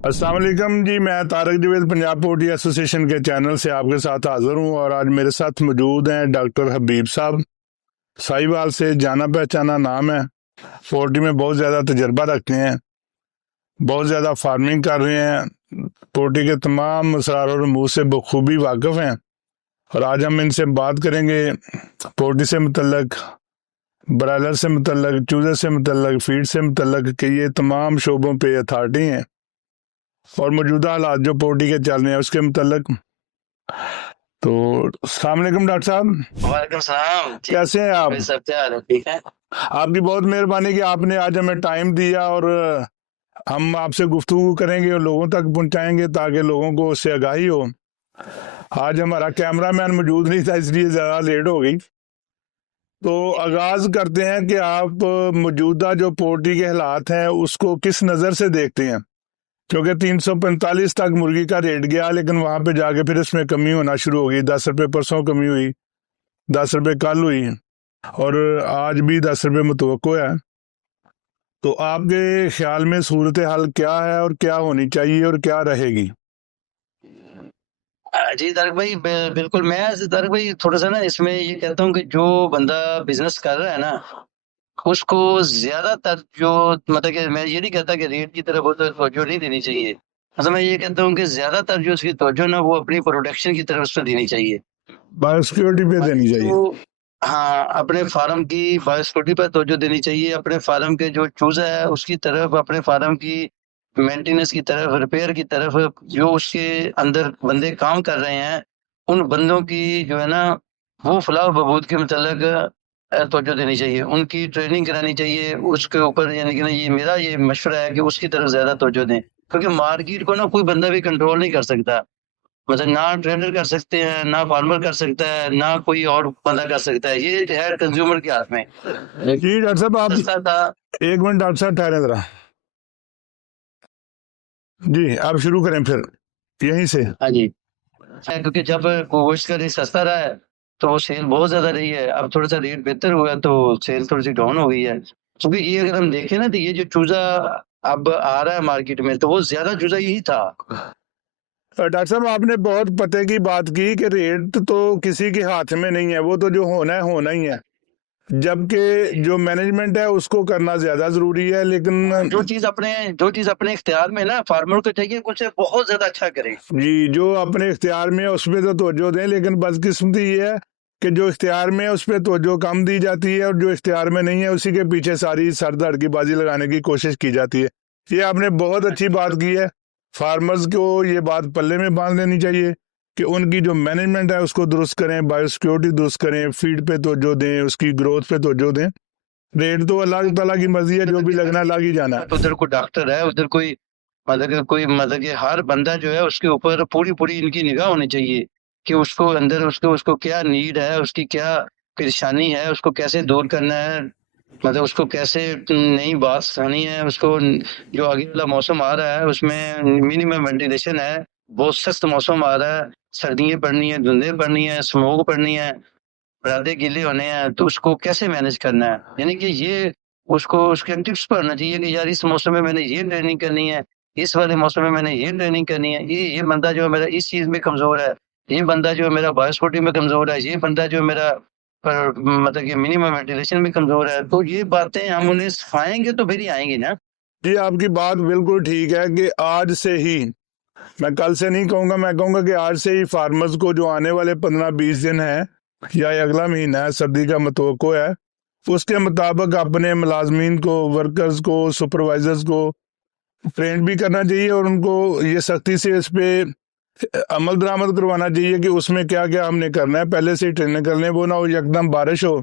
अस्सलाम वालेकुम जी। मैं तारक जावेद पंजाब पोल्ट्री एसोसिएशन के चैनल से आपके साथ हाजिर हूँ और आज मेरे साथ मौजूद हैं डॉक्टर हबीब साहब। साहिवाल से जाना पहचाना नाम है, पोल्ट्री में बहुत ज़्यादा तजर्बा रखते हैं, बहुत ज़्यादा फार्मिंग कर रहे हैं, पोल्ट्री के तमाम असरार और अमूर से बखूबी वाकिफ़ हैं। और आज हम इनसे बात करेंगे पोल्ट्री से मुतल्लक, ब्रायलर से मुतल्लक, चूज़े से मुतल्लक, फीड से मुतल्लक कि ये तमाम शोबों पे अथॉरिटी हैं और मौजूदा हालात जो पोल्ट्री के चल रहे हैं उसके मुतल्लक। तो अस्सलाम वालेकुम डॉक्टर साहब। वालेकुम सलाम। कैसे हैं आप? सब क्या हाल है? ठीक है। आपकी बहुत मेहरबानी कि आपने आज हमें टाइम दिया और हम आपसे गुफ्तगू करेंगे और लोगों तक पहुंचाएंगे ताकि लोगों को उससे आगाही हो। आज हमारा कैमरामैन मौजूद नहीं था इसलिए ज़्यादा लेट हो गई। तो आगाज करते हैं कि आप मौजूदा जो पोल्ट्री के हालात हैं उसको किस नज़र से देखते हैं, क्योंकि 345 तक मुर्गी का रेट गया लेकिन वहां पे जाके फिर इसमें कमी होना शुरू हो गई। 10 रुपये परसों कमी हुई, 10 रुपये कल हुई और आज भी 10 रुपये मुतवक्को है। तो आपके ख्याल में सूरत हाल क्या है और क्या होनी चाहिए और क्या रहेगी? जी तारक भाई, बिल्कुल मैं तारक भाई थोड़ा सा ना इसमें ये कहता हूँ कि जो बंदा बिजनेस कर रहा है ना, उसको ज्यादातर जो मतलब कि मैं ये नहीं कहता कि रेट की तरफ वो तो तवज्जो नहीं देनी चाहिए। मतलब मैं ये कहता हूँ कि ज्यादातर जो उसकी तवज्जो ना वो अपनी प्रोडक्शन की तरफ उसको देनी चाहिए। बायोसिक्योरिटी पे देनी चाहिए। तो हाँ, अपने फार्म की बायोसिक्योरिटी पर तवज्जो देनी चाहिए, अपने फार्म के जो चूजा है उसकी तरफ, अपने फार्म की मेंटेनेंस की तरफ, रिपेयर की तरफ, जो उसके अंदर बंदे काम कर रहे हैं, उन बंदों की जो है ना वो फलाह बहबूद के मुतल्लिक तवज्जो देनी चाहिए, उनकी ट्रेनिंग करानी चाहिए उसके ऊपर। यानी कि ना ये मेरा ये मशवरा है कि उसकी तरफ ज़्यादा तवज्जो दें, क्योंकि मार्केट को ना कोई बंदा भी कंट्रोल नहीं कर सकता। मतलब ना ट्रेडर कर सकते हैं, ना फार्मर कर सकता है, ना कोई और बंदा कर सकता है, ये है कंज्यूमर के हाथ में। जी डॉक्टर साहब, आप सस्ता था। एक मिनट डॉक्टर साहब ठहरे जरा। जी आप शुरू करें फिर यहीं से। हाँ जी, क्योंकि जब गोश्त का रेट सस्ता रहा है तो वो सेल बहुत ज्यादा रही है। अब थोड़ा सा रेट बेहतर हुआ तो सेल थोड़ी सी डाउन हो गई है, क्योंकि ये अगर हम देखें ना तो ये जो चूजा अब आ रहा है मार्केट में तो वो ज्यादा चूजा यही था। डॉक्टर साहब, आपने बहुत पते की बात की कि रेट तो किसी के हाथ में नहीं है, वो तो जो होना है होना ही है, जबकि जो मैनेजमेंट है उसको करना ज्यादा जरूरी है। लेकिन जो चीज अपने इख्तियार में ना फार्मर को चाहिए कुछ बहुत ज्यादा अच्छा करे। जी, जो अपने इख्तियार में है उस पर तो तवज्जो दें, लेकिन बदकिस्मती ये है कि जो इख्तियार में है उस पर तवज्जो कम दी जाती है और जो इख्तियार में नहीं है उसी के पीछे सारी सर दर्द की बाजी लगाने की कोशिश की जाती है। ये आपने बहुत अच्छी बात की है। फार्मर्स को ये बात पल्ले में बांध लेनी चाहिए कि उनकी जो मैनेजमेंट है उसको दुरुस्त करें, बायोसिक्योरिटी दुरुस्त करें, फीड पे तवज्जो दें, उसकी ग्रोथ पे तवज्जो दें। रेट तो अल्लाह ताला की मर्जी है, जो भी लगना लग ही जाना है। उधर कोई डॉक्टर है, उधर कोई मतलब कि हर बंदा जो है उसके ऊपर पूरी इनकी निगाह होनी चाहिए कि उसको अंदर उसको क्या नीड है, उसकी क्या परेशानी है, उसको कैसे दूर करना है, मतलब उसको कैसे नई बात सिखानी है उसको। जो आगे वाला मौसम आ रहा है उसमें मिनिमम वेंटिलेशन है, बहुत सख्त मौसम आ रहा है, सर्दियाँ पड़नी है, धुंधें पड़नी है, स्मोक पड़नी है, पराठे गीले होने हैं, तो उसको कैसे मैनेज करना है। यानी कि ये उसको उसके टिप्स पर होना चाहिए कि यार इस मौसम में मैंने ये ट्रेनिंग करनी है, इस वाले मौसम में मैंने ये ट्रेनिंग करनी है, ये बंदा जो है मेरा इस चीज़ में कमज़ोर है, ये बंदा जो है मेरा बायोसिक्योरिटी में कमज़ोर है, ये बंदा जो है मेरा मतलब कि मिनिमम वेंटिलेशन में कमज़ोर है। तो ये बातें हम उन्हें सिखाएँगे तो फिर ही आएँगी ना। जी, आपकी बात बिल्कुल ठीक है कि आज से ही, मैं कल से नहीं कहूँगा, मैं कहूँगा कि आज से ही फार्मर्स को जो आने वाले 15-20 दिन है या ये अगला महीना है, सर्दी का मतवक्को है, उसके मुताबिक अपने मुलाजमीन को, वर्कर्स को, सुपरवाइजर्स को ट्रेन भी करना चाहिए और उनको ये सख्ती से इस पे अमल दरामद करवाना चाहिए कि उसमें क्या क्या हमने करना है, पहले से ही ट्रेनिंग कर लें। वो ना हो एकदम बारिश हो,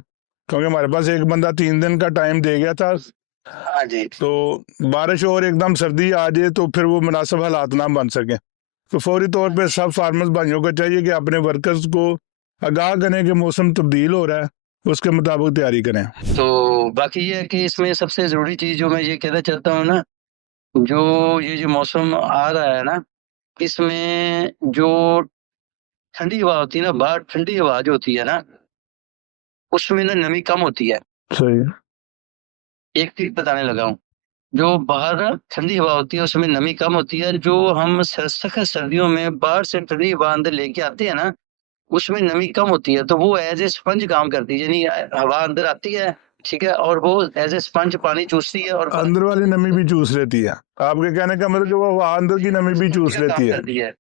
क्योंकि हमारे पास एक बंदा 3 दिन का टाइम दे गया था, हाँ जी। तो बारिश हो और एकदम सर्दी आ जाए तो फिर वो मुनासिब हालात ना बन सके। तो फौरी तौर पे सब फार्मर्स भाइयों को चाहिए कि अपने वर्कर्स को आगाह करें कि मौसम तब्दील हो रहा है, उसके मुताबिक तैयारी करें। तो बाकी ये है कि इसमें सबसे ज़रूरी चीज़ जो मैं ये कहना चाहता हूँ ना, जो ये जो मौसम आ रहा है ना, इसमें जो ठंडी हवा होती है ना, बाहर ठंडी हवा जो होती है ना, उसमें ना नमी कम होती है। सही। एक चीज़ बताने लगा हूँ, जो बाहर ठंडी हवा होती है उसमें नमी कम होती है, जो हम सखत सर्दियों में बाहर से ठंडी हवा अंदर लेके आते हैं ना, उसमें नमी कम होती है, तो वो एज ए स्पंज काम करती है, यानी हवा अंदर आती है, ठीक है, और वो एज ए स्पंज पानी चूसती है और अंदर वाली नमी भी चूस लेती है। आपके कहने का मतलब जो वो अंदर की नमी भी चूस लेती है।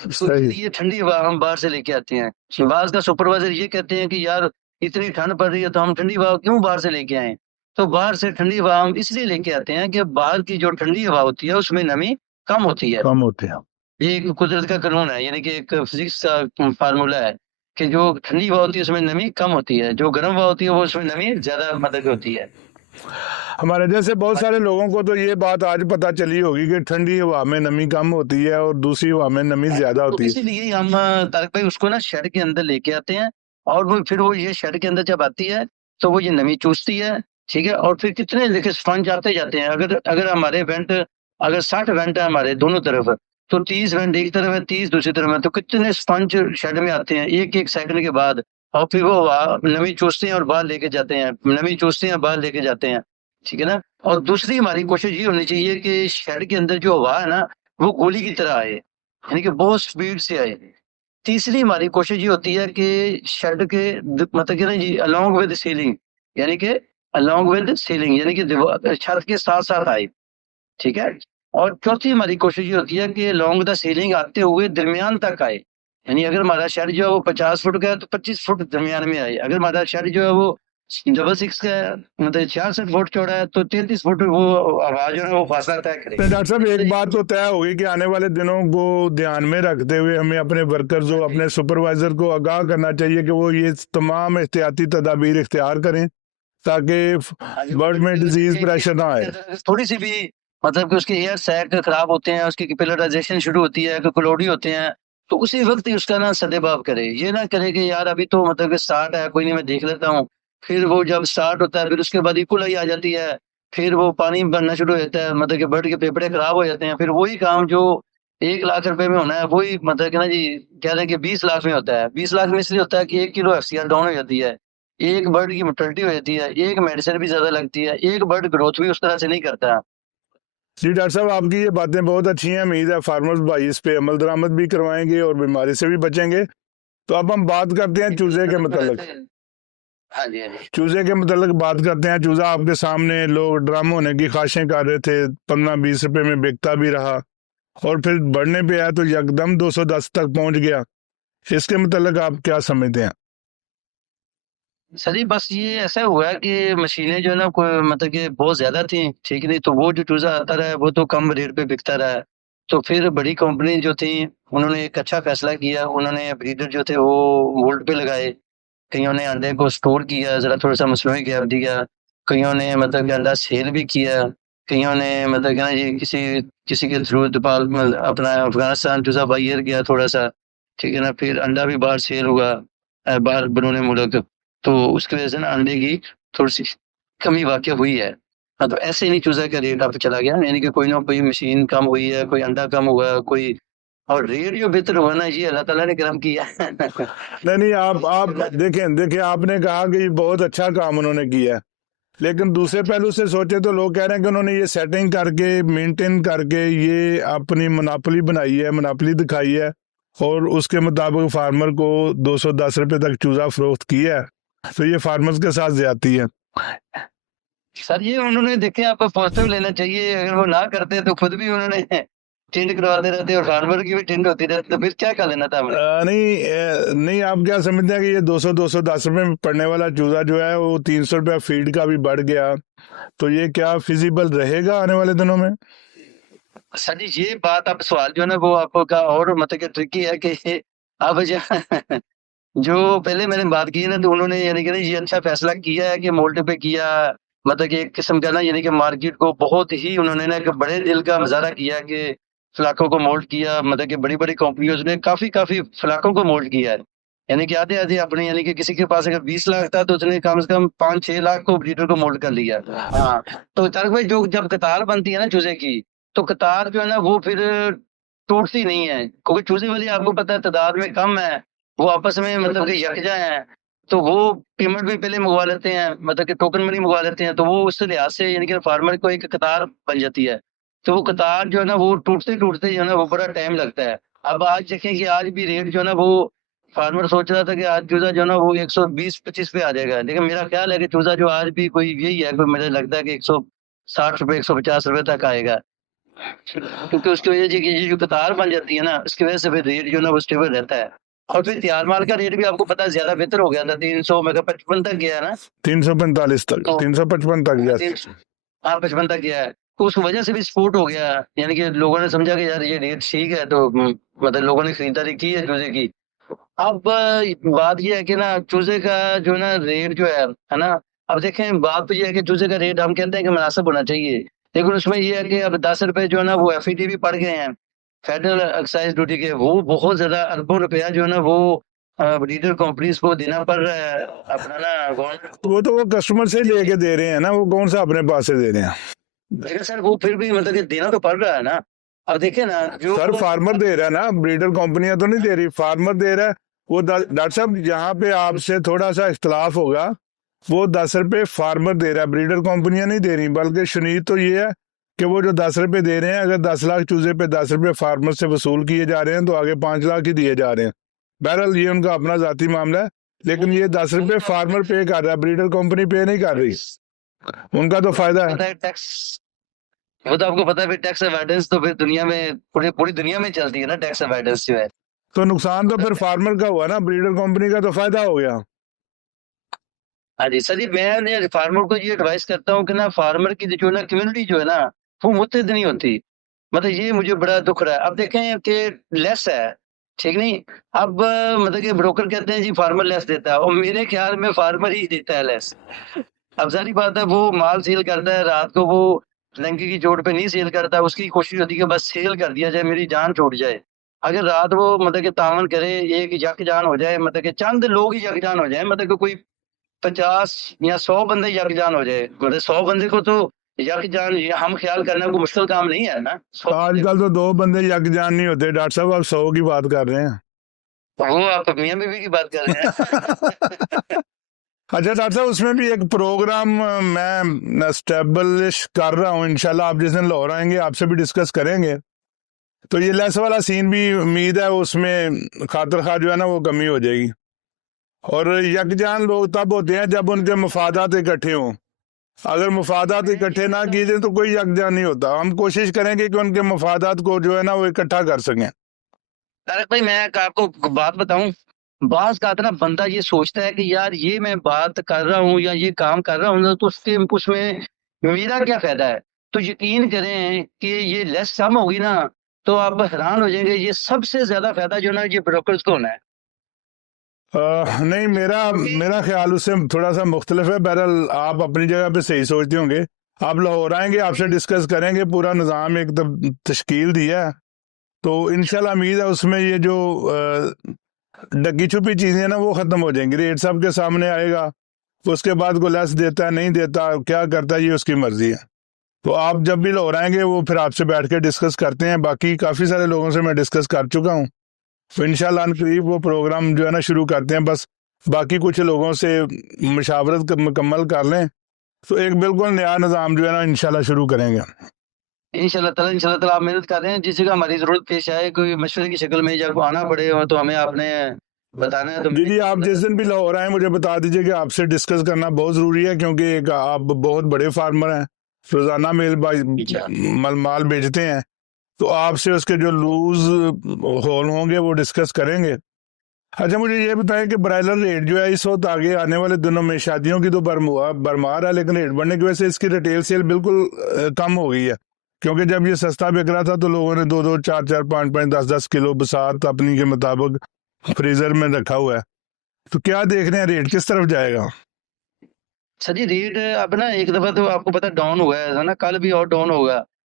तो सही। ये ठंडी हवा हम बाहर से लेके आते हैं। शिवाज का सुपरवाइजर ये कहते हैं कि यार इतनी ठंड पड़ रही है तो हम ठंडी हवा क्यों बाहर से लेके आए? तो बाहर से ठंडी हवा हम इसलिए लेके आते हैं कि बाहर की जो ठंडी हवा होती है उसमें नमी कम होती है। कम होते हैं। ये एक कुदरत का कानून है, यानी कि एक फिजिक्स का फार्मूला है कि जो ठंडी हवा होती है उसमें नमी कम होती है, जो गर्म हवा होती है वो उसमें नमी ज्यादा मतलब होती है। हमारे जैसे बहुत सारे लोगों को तो ये बात आज पता चली होगी कि ठंडी हवा में नमी कम होती है और दूसरी हवा में नमी ज्यादा तो होती है। इसीलिए हम तारक भाई उसको ना शेड के अंदर लेके आते हैं, और वो फिर वो ये शेड के अंदर जब आती है तो वो ये नमी चूसती है, ठीक है, और फिर कितने देखिए स्पंज आते जाते हैं। अगर अगर हमारे वेंट अगर 60 वेंट है हमारे दोनों तरफ, तो 30 वेंट एक तरफ है 30 दूसरी तरफ है, तो कितने स्पंज शेड में आते हैं एक एक सेकंड के बाद, और फिर वो नमी चूसते हैं और बाहर लेके जाते हैं, नमी चूसते हैं बाहर लेके जाते हैं, ठीक है ना। और दूसरी हमारी कोशिश ये होनी चाहिए कि शेड के अंदर जो हवा है ना वो गोली की तरह आए, यानी कि बहुत स्पीड से आए। तीसरी हमारी कोशिश ये होती है कि शेड के मतलब कि ना जी अलोंग विद सीलिंग, यानी कि अलोंग विद सीलिंग यानी कि छत के साथ साथ आए, ठीक है। और चौथी हमारी कोशिश ये होती है कि अलोंग द सीलिंग आते हुए दरमियान तक आए, यानी अगर हमारा शेड जो है वो 50 फुट का है तो 25 फुट दरमियान में आए। अगर हमारा शेड जो है वो 66 का है, मतलब 66 फुट चौड़ा है, तो 33 फुट वो आवाज जो है वो फासला तय करे। तो डॉक्टर साहब एक बात तो तय होगी कि आने वाले दिनों को ध्यान में रखते हुए हमें अपने वर्कर्स को अपने सुपरवाइजर को आगाह करना चाहिए कि वो ये तमाम एहतियाती तदाबीर इख्तियार करें ताकि बर्ड में डिजीज प्रेशर ना आए। थोड़ी सी भी मतलब कि उसके एयर सैक खराब होते हैं, उसकी पिलराइजेशन शुरू होती है, क्लोडी होते हैं, तो उसी वक्त ही उसका ना सदेबाव करे। ये ना करे कि यार अभी तो मतलब कि स्टार्ट है, कोई नहीं मैं देख लेता हूँ, फिर वो जब स्टार्ट होता है फिर उसके बाद इकोलाई आ जाती है, फिर वो पानी बनना शुरू हो जाता है, मतलब कि बर्ड के फेफड़े खराब हो जाते हैं, फिर वही काम जो 1 लाख रुपए में होना है वही मतलब कि ना जी कह रहे हैं कि 20 लाख में होता है। 20 लाख में इसलिए होता है कि 1 किलो एफसीआर डाउन हो जाती है, एक बर्ड की मोर्टेलिटी हो जाती है, एक मेडिसिन भी ज्यादा लगती है, एक बर्ड ग्रोथ भी उस तरह से नहीं करता। जी डॉक्टर साहब आपकी ये बातें बहुत अच्छी हैं। उम्मीद है फार्मर्स भाई इस पे अमल दरामद भी करवाएंगे और बीमारी से भी बचेंगे। तो अब हम बात करते हैं चूजे के मतलब। हाँ जी, हाँ जी। चूजे के मतलब बात करते हैं। चूजा आपके सामने लोग ड्रम होने की ख्वाहिशें कर रहे थे, 15-20 रुपए में बिकता भी रहा और फिर बढ़ने पे आया तो यकदम 210 तक पहुंच गया। इसके मतलब आप क्या समझते हैं? सर जी बस ये ऐसा हुआ है कि मशीनें जो है ना कोई मतलब कि बहुत ज्यादा थी, ठीक नहीं, तो वो जो चूजा आता रहा है वो तो कम रेट पे बिकता रहा है। तो फिर बड़ी कंपनी जो थी उन्होंने एक अच्छा फैसला किया, उन्होंने ब्रीडर जो थे वो वोल्ट पे लगाए, कईयों ने अंडे को स्टोर किया, जरा थोड़ा सा मसनूई गैप दिया, कईयों ने मतलब कि अंडा सेल भी किया, कईयों ने मतलब कि ना ये किसी किसी के थ्रू नेपाल में अपना अफगानिस्तान चूजा बाहर गया थोड़ा सा, ठीक है ना, फिर अंडा भी बाहर सेल हुआ बाहर बरूने मुल्क, तो उसकी वजह से ना अंडे की थोड़ी सी कमी वाक़ई हुई है। हाँ, तो ऐसे ही नहीं चूज़ा का रेट अब चला गया, यानी कि कोई ना कोई मशीन कम हुई है, कोई अंडा कम हुआ है, कोई और रेट जो बेहतर हुआ ना ये अल्लाह ताला ने करम किया है। नहीं नहीं, आप देखें आपने कहा कि ये बहुत अच्छा काम उन्होंने किया है, लेकिन दूसरे पहलू से सोचे तो लोग कह रहे हैं कि उन्होंने ये सेटिंग करके मेंटेन करके ये अपनी मोनोपोली बनाई है, मोनोपोली दिखाई है और उसके मुताबिक फार्मर को 210 रुपए तक चूजा फरोख्त किया है, तो ये फार्मर्स के साथ ज्यादती है। सर ये उन्होंने देखे आप पॉजिटिव लेना चाहिए, अगर वो ना करते तो खुद भी उन्होंने टेंड करवाते रहते और फार्मर की भी टेंड होती रहती, तो फिर क्या कर लेना था हमने। नहीं आप क्या समझते हैं कि ये 210 रुपए में पड़ने वाला चूजा जो है वो 300 रुपया फीड का भी बढ़ गया, तो ये क्या फिजिबल रहेगा आने वाले दिनों में? सर जी ये बात आप सवाल जो है ना वो आपका और मतलब कि ट्रिकी है कि अब जो पहले मैंने बात की है ना तो उन्होंने यानी कि ना ये अच्छा फैसला किया है कि मोल्ड पे किया, मतलब कि एक किस्म का ना यानी कि मार्केट को बहुत ही उन्होंने ना एक बड़े दिल का मुजाहरा किया कि फ्लाकों को मोल्ड किया, मतलब कि बड़ी बड़ी कंपनियों ने काफी काफी फ्लाकों को मोल्ड किया है, यानी कि आधे आधे अपने यानी कि किसी के पास अगर 20 लाख था तो उसने कम से कम 5-6 लाख को ब्रीडर को मोल्ड कर लिया। हाँ, तो तारक भाई जो जब कतार बनती है ना चूजे की, तो कतार जो है ना वो फिर टूटती नहीं है, क्योंकि चूजे वाली आपको पता है तादाद में कम है, वो आपस में मतलब कि यकजा है, तो वो पेमेंट भी पहले मंगवा लेते हैं, मतलब कि टोकन मनी मंगवा लेते हैं, तो वो उस लिहाज से यानी कि फार्मर को एक कतार बन जाती है। तो वो कतार जो है ना वो टूटते टूटते जो है ना वो बड़ा टाइम लगता है। अब आज देखें कि आज भी रेट जो है ना वो फार्मर सोच रहा था कि आज चूजा जो है ना वो 120-25 पे आ जाएगा, लेकिन मेरा ख्याल है कि चूजा जो आज भी कोई यही है, कोई मुझे लगता है कि 160 रुपए 150 रुपए तक आएगा, क्योंकि उसकी वजह से ये जो कतार बन जाती है ना, इसकी वजह से फिर रेट जो है ना वो स्टेबल रहता है। और फिर तैयार माल का रेट भी आपको पता है ज्यादा बेहतर हो गया था, 300 मेगा 55 तक गया ना, 345 तक, तो 355 तक गया। 300 हाँ 55 तक गया है, तो उस वजह से भी सपोर्ट हो गया, यानी कि लोगों ने समझा कि यार ये रेट ठीक है, तो मतलब लोगों ने खरीदारी की है चूजे की। अब बात ये है कि ना चूजे का जो है ना रेट जो है ना, अब देखें बात तो ये है कि चूजे का रेट हम कहते हैं कि मुनासिब होना चाहिए, लेकिन उसमें ये है कि अब 10 रुपए जो है ना वो एफईडी भी पड़ गए हैं, फेडरल एक्साइज ड्यूटी के, वो बहुत ज्यादा अरबों रुपया जो है ना वो ब्रीडर कंपनीज को देना पड़ रहा है अपना ना गवर्नमेंट। वो तो वो कस्टमर से लेके दे रहे हैं ना, वो कौन सा अपने पास से दे रहे हैं। लेकिन सर वो फिर भी मतलब कि देना तो पड़ रहा है ना। अब देखिए ना जो सर फार्मर दे रहा है ना, ब्रीडर कंपनियां तो नहीं दे रही, फार्मर दे रहा है। वो डॉक्टर साहब यहाँ पे आपसे थोड़ा सा इख्तलाफ होगा, वो 10 रुपए फार्मर दे रहा है, ब्रीडर कंपनियां नहीं दे रही। बल्कि शुनीद तो ये है कि वो जो 10 रुपए दे रहे हैं, अगर 10 लाख चूजे पे 10 रुपए फार्मर से वसूल किए जा रहे हैं तो आगे 5 लाख ही दिए जा रहे हैं। बहरहाल ये उनका अपना जाती मामला है, लेकिन ये 10 रुपए फार्मर पे कर रहा है, ब्रीडर कंपनी पे नहीं कर रही, उनका तो फायदा है। टैक्स, वो तो आपको पता है फिर टैक्स अवॉइडेंस तो फिर दुनिया में पूरी पूरी दुनिया में चलती है ना, टैक्स अवॉइडेंस जो है। तो नुकसान तो फिर फार्मर का हुआ ना, ब्रीडर कंपनी का तो फायदा हो गया। हाँ जी सर जी, मैं फार्मर को ये एडवाइस करता हूँ कि ना फार्मर की जो ना कम्युनिटी जो है ना वो मुत्तहद नहीं होती, मतलब ये मुझे बड़ा दुख रहा है। अब देखें कि लेस है, ठीक नहीं, अब मतलब कि ब्रोकर कहते हैं जी फार्मर लेस देता है, और मेरे ख्याल में फार्मर ही देता है लेस। अब सारी बात है, वो माल सेल करता है रात को, वो लंकी की चोट पे नहीं सेल करता, उसकी कोशिश होती है कि बस सेल कर दिया जाए, मेरी जान छूट जाए। अगर रात वो मतलब कि तावन करे, एक यक जान हो जाए, मतलब कि चंद लोग ही यक जान हो जाए, मतलब कि कोई 50 या 100 बंदे यक जान हो जाए, मतलब 100 बंदे को तो यक जान हम ख्याल करना कोई मुश्किल काम नहीं है ना। आजकल तो 2 बंदे यक जान नहीं होते डॉक्टर साहब, आप 100 की बात कर रहे हैं। वो आप मियां बीवी की बात कर रहे हैं। अच्छा डॉक्टर साहब, उसमें भी एक प्रोग्राम मैं स्टेब्लिश कर रहा हूँ, इंशाल्लाह आप जिस दिन लाहौर आएंगे आपसे भी डिस्कस करेंगे। तो ये लेस वाला सीन भी उम्मीद है उसमें खातिर खा जो है ना वो कमी हो जाएगी। और यकजान लोग तब होते हैं जब उनके मफादात इकट्ठे हों, अगर मफादात इकट्ठे ना किए जाए तो कोई यकजान नहीं होता। हम कोशिश करेंगे कि उनके मफादात को जो है ना वो इकट्ठा कर सकें। तारक भाई मैं आपको बात बताऊं, बात का ना बंदा ये सोचता है कि यार ये मैं बात कर रहा हूँ या ये काम कर रहा हूँ ना, तो उसके उसमें मेरा क्या फायदा है। तो यकीन करें कि ये लेस कम होगी ना, तो आप हैरान हो जाएंगे, ये सबसे ज्यादा फायदा जो ना ये ब्रोकर्स को होना है। नहीं, मेरा मेरा ख्याल उससे थोड़ा सा मुख्तलिफ है। बहरहाल आप अपनी जगह पे सही सोचते होंगे। आप लाहौर आएंगे, आपसे डिस्कस करेंगे, पूरा निज़ाम एक तश्कील दिया है, तो इंशाल्लाह उम्मीद है उसमें ये जो डगी छुपी चीज़ें ना वो ख़त्म हो जाएंगी। रेट साहब के सामने आएगा, उसके बाद को लेस देता है नहीं देता क्या करता है ये उसकी मर्जी है। तो आप जब भी लाहौर आएंगे वो फिर आपसे बैठ के डिस्कस करते हैं। बाकी काफ़ी सारे लोगों से मैं डिस्कस कर चुका हूँ, तो इंशाल्लाह करीब वो प्रोग्राम जो है ना शुरू करते हैं। बस बाकी कुछ लोगों से मशावरत मुकम्मल कर लें तो एक बिल्कुल नया निज़ाम जो है ना इंशाल्लाह शुरू करेंगे। इंशाल्लाह ताला आप मेहनत कर रहे हैं, जिस जगह हमारी जरूरत पेश आए कोई मशवरे की शक्ल में या को आना पड़े हो तो हमें आपने बताना है। तो जी आप जिस दिन भी लाहौर आए मुझे बता दीजिए कि आपसे डिस्कस करना बहुत ज़रूरी है, क्योंकि एक आप बहुत बड़े फार्मर हैं, रोज़ाना माल बेचते हैं, तो आपसे उसके जो लूज होल होंगे वो डिस्कस करेंगे। अच्छा मुझे ये बताएं कि ब्रायलर रेट जो है इस वक्त आगे आने वाले दिनों में शादियों की तो बरमार है, लेकिन रेट बढ़ने की वजह से इसकी रिटेल सेल बिल्कुल कम हो गई है। क्योंकि जब ये सस्ता बिक रहा था तो लोगों ने 2-2, 4-4, 5-5, 10-10 किलो बसात अपनी के मुताबिक फ्रीजर में रखा हुआ है। तो क्या देख रहे हैं, रेट किस तरफ जाएगा? सर जी रेट अब ना एक दफा तो आपको पता डाउन हुआ है ना, कल भी और डाउन होगा,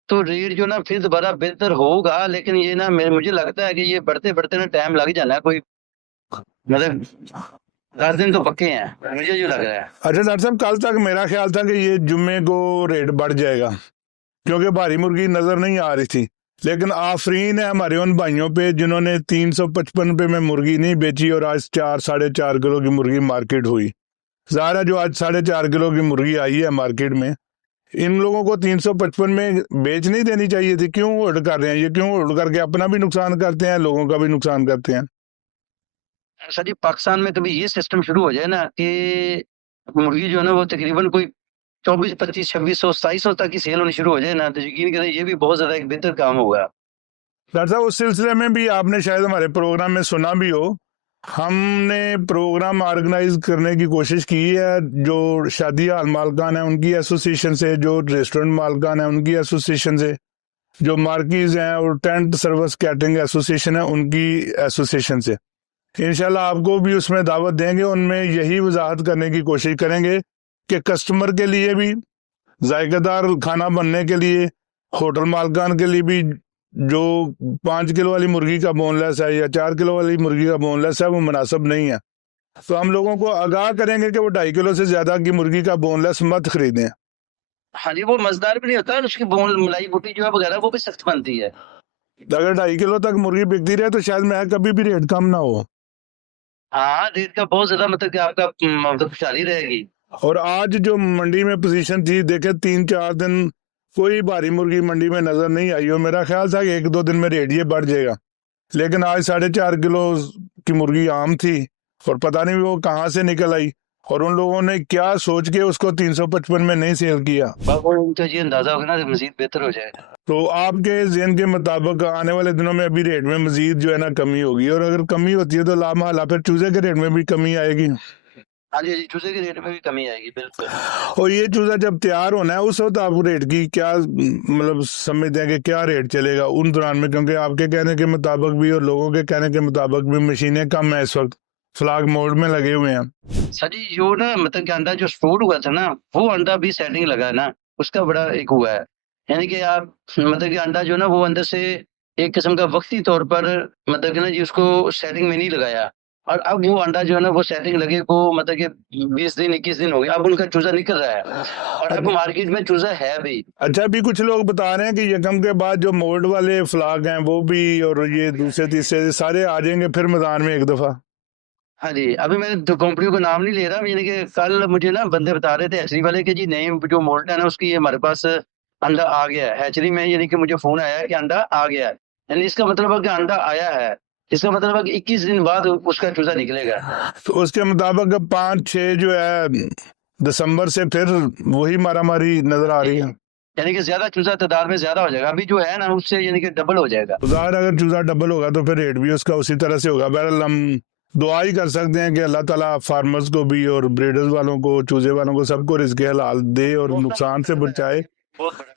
तो रेट जो ना फिर दोबारा बेहतर होगा, लेकिन ये ना मुझे लगता है कि ये बढ़ते बढ़ते ना टाइम लग जाना है, कोई मतलब 10 दिन तो पक्के हैं मुझे जो लग रहा है। अच्छा डॉक्टर साहब, कल तक मेरा ख्याल था कि ये जुम्मे को रेट बढ़ जाएगा, क्योंकि भारी मुर्गी नजर नहीं आ रही थी। लेकिन आफरीन है हमारे उन भाइयों पे जिन्होंने 355 रुपये में मुर्गी नहीं बेची और आज 4-4.5 किलो की मुर्गी मार्केट हुई। ज़ाहिर है जो आज 4.5 किलो की मुर्गी आई है मार्केट में, इन लोगों को 355 में बेच नहीं देनी चाहिए थी। क्यों होल्ड कर रहे हैं ये? क्यों होल्ड करके अपना भी नुकसान करते हैं, लोगों का भी नुकसान करते हैं? सर जी, पाकिस्तान में कभी ये सिस्टम शुरू हो जाए ना कि मुर्गी जो है ना वो तकरीबन कोई 24, 25, 2600, 2700 तक की सेल होनी शुरू हो जाए ना, तो यकीन करें ये भी बहुत ज्यादा एक बेहतर काम होगा। डॉक्टर साहब, उस सिलसिले में भी आपने शायद हमारे प्रोग्राम में सुना भी हो, हमने प्रोग्राम ऑर्गेनाइज करने की कोशिश की है। जो शादी हाल मालकान है उनकी एसोसिएशन से, जो रेस्टोरेंट मालकान है उनकी एसोसिएशन से, जो मार्कीज हैं और टेंट सर्विस कैटरिंग एसोसिएशन है उनकी एसोसिएशन से, इंशाल्लाह आपको भी उसमें दावत देंगे। उनमें यही वजाहत करने की कोशिश करेंगे कि कस्टमर के लिए भी जायकेदार खाना बनने के लिए, होटल मालकान के लिए भी जो 5 किलो वाली मुर्गी का बोनलेस है या 4 किलो वाली मुर्गी का बोनलेस है वो मुनासिब नहीं है। तो हम लोगों को आगाह करेंगे कि वो 2.5 किलो से ज्यादा की मुर्गी का बोनलेस मत खरीदें। हाँ जी, वो मजेदार भी नहीं होता और उसकी बोन मलाई बोटी जो है वगैरह वो भी सख्त बनती है। अगर 2.5 किलो तक मुर्गी बिकती रहे तो शायद मैं कभी भी रेट कम ना हो। हाँ, रेट का बहुत ज्यादा मतलब कि आपका मतलब खुशहाली रहेगी। और आज जो मंडी में पोजीशन थी, देखे 3-4 दिन कोई भारी मुर्गी मंडी में नजर नहीं आई हो। मेरा ख्याल था कि 1-2 दिन में रेट ये बढ़ जाएगा, लेकिन आज 4.5 किलो की मुर्गी आम थी और पता नहीं वो कहाँ से निकल आई और उन लोगों ने क्या सोच के उसको 355 में नहीं सेल किया। उनका ये अंदाजा होगा ना मजीद बेहतर हो जाए। तो आपके ज़हन के मुताबिक आने वाले दिनों में अभी रेट में मजीद जो है ना कमी होगी, और अगर कमी होती है तो लामहला फिर चूजे के रेट में भी कमी आएगी। हाँ जी, चूजे के रेट में भी कमी आएगी, बिल्कुल। और ये चूजा जब तैयार होना है उस वक्त आप रेट की क्या मतलब समझते हैं कि क्या रेट चलेगा उन दौरान में? क्योंकि आपके कहने के मुताबिक भी और लोगों के कहने के मुताबिक भी मशीनें कम है इस वक्त, फ्लैग मोड में लगे हुए हैं। सर जी, जो ना मतलब कि अंडा जो स्टोर हुआ था ना, वो अंडा भी सेटिंग लगा है ना, उसका बड़ा एक हुआ है। यानी कि आप मतलब कि अंडा जो ना वो अंदर से एक किस्म का वक्ती तौर पर मतलब कि ना जी उसको सेटिंग में नहीं लगाया, और अब वो अंडा जो है ना वो सेटिंग लगे को मतलब कि 20 दिन 21 दिन हो गए, अब उनका चूजा निकल रहा है और अब मार्केट में चूजा है भी। अच्छा, अभी कुछ लोग बता रहे हैं कि यकम के बाद जो मोल्ड वाले फ्लैग हैं वो भी और ये दूसरे तीसरे सारे आ जाएंगे फिर मैदान में एक दफा। हाँ जी, अभी मैंने तो कंपनी का नाम नहीं ले रहा, यानी कि कल मुझे ना बंदे बता रहे थे हैचरी वाले कि जी नई जो मोल्ट है ना उसकी ये हमारे पास अंडा आ गया है हैचरी में, यानी कि मुझे फोन आया है कि अंडा आ गया है। यानी इसका मतलब है कि अंडा आया है, इसका मतलब है कि 21 दिन बाद उसका चूजा निकलेगा। तो उसके मुताबिक 5-6 जो है दिसंबर से फिर वही मारामारी नजर आ रही है, यानी कि ज्यादा चूजा तादाद में ज्यादा हो जाएगा, अभी जो है ना उससे यानी कि डबल हो जाएगा। तो ज़ाहिर अगर चूजा डबल होगा तो फिर रेट भी उसका उसी तरह से होगा। बहरहाल हम दुआ ही कर सकते हैं कि अल्लाह ताला फार्मर्स को भी और ब्रीडर्स वालों को, चूजे वालों को, सबको रिज़्क़ हलाल दे और नुकसान से बचाए।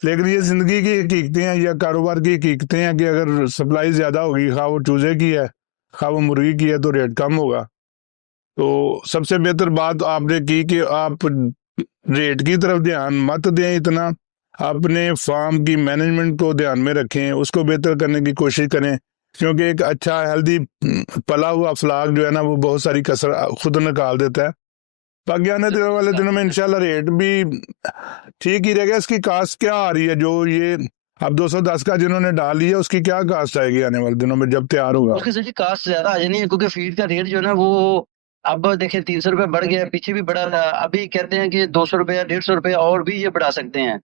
लेकिन ये जिंदगी की हकीकतें हैं या कारोबार की हकीकतें हैं कि अगर सप्लाई ज्यादा होगी, खा वो चूजे की है खा वो मुर्गी की है, तो रेट कम होगा। तो सबसे बेहतर बात आपने की कि आप रेट की तरफ ध्यान मत दें इतना, अपने फार्म की मैनेजमेंट को ध्यान में रखें, उसको बेहतर करने की कोशिश करें, क्योंकि एक अच्छा हेल्दी पला हुआ फ्लाग जो है ना वो बहुत सारी कसर खुद निकाल देता है। बाकी आने वाले दिनों में इंशाल्लाह रेट भी ठीक ही रहेगा। इसकी कास्ट क्या आ रही है जो ये अब 210 का जिन्होंने डाल लिया उसकी क्या कास्ट आएगी आने वाले दिनों में जब तैयार होगा? उसकी सर जी कास्ट ज्यादा आ जानी है, क्योंकि फीड का रेट जो है ना वो अब देखिए 300 रुपये बढ़ गया है, पीछे भी बढ़ा था, अभी कहते हैं कि 200 रुपये 150 रुपये और भी ये बढ़ा सकते हैं।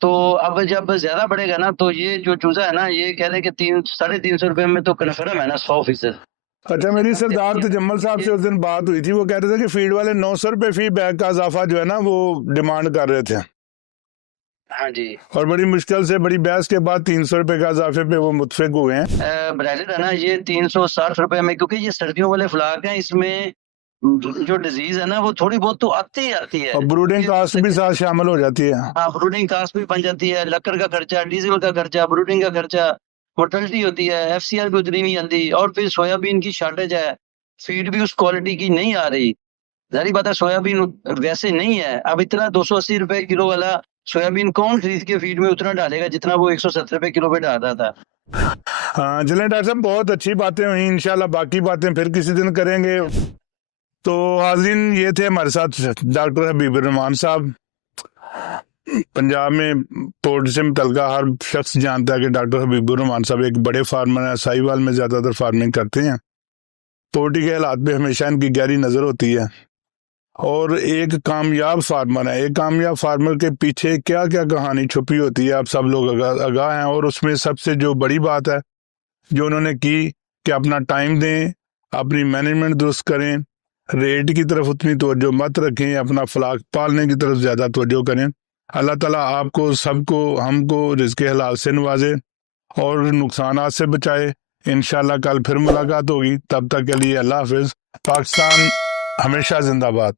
तो अब जब ज्यादा बढ़ेगा ना तो ये जो चूजा है ना ये कह रहे हैं कि 300-350 रुपये में तो कन्फर्म है ना 100%। अच्छा, मेरी सरदार तजम्मल साहब से उस दिन बात हुई थी, वो कह रहे थे कि फीड वाले 900 रुपये फी बैग का इजाफा जो है ना वो डिमांड कर रहे थे। हाँ जी, और बड़ी मुश्किल से बड़ी बहस के बाद 300 रुपये का इजाफे पे वो मुतफिक हुए हैं। ब्रांडेड है ना ये 360 रुपए में, क्योंकि ये सर्दियों वाले फ्लाग हैं, इसमें जो डिजीज है ना वो थोड़ी बहुत तो आती ही आती है, और ब्रूडिंग कास्ट भी साथ शामिल हो जाती है। हाँ ब्रूडिंग कास्ट भी बन जाती है, लकड़ का खर्चा, डीजल का खर्चा, ब्रूडिंग का खर्चा, मोर्टेलिटी होती है, एफसीआर भी उतनी नहीं आती, और फिर सोयाबीन की शॉर्टेज है, फीड भी उस क्वालिटी की नहीं आ रही। जारी बात है सोयाबीन वैसे नहीं है, अब इतना 280 रुपए किलो वाला सोयाबीन कौन खरीद के फीड में उतना डालेगा जितना वो 170 रुपए किलो पे डालता था। हाँ चलें डॉक्टर साहब, बहुत अच्छी बातें हुई, इंशाल्लाह बाकी बातें फिर किसी दिन करेंगे। तो हाज़रीन, ये थे हमारे साथ डॉक्टर हबीब रहमान साहब। पंजाब में पोर्ट से मुतलका हर शख्स जानता है कि डॉक्टर हबीबुर रहमान साहब एक बड़े फार्मर हैं, साहिवाल में ज़्यादातर फार्मिंग करते हैं। पोल्ट्री के हालात पे हमेशा इनकी गहरी नज़र होती है और एक कामयाब फार्मर है। एक कामयाब फार्मर के पीछे क्या क्या कहानी छुपी होती है आप सब लोग आगाह हैं। और उसमें सबसे जो बड़ी बात है जो उन्होंने की कि अपना टाइम दें, अपनी मैनेजमेंट दुरुस्त करें, रेट की तरफ उतनी तवज्जो मत रखें, अपना फलाक पालने की तरफ ज़्यादा तवज्जो करें। अल्लाह ताला आपको सबको हमको रिज़्क़ हलाल से नवाजे और नुकसानात से बचाए। इंशाल्लाह कल फिर मुलाकात होगी, तब तक के लिए अल्लाह हाफिज़। पाकिस्तान हमेशा जिंदाबाद।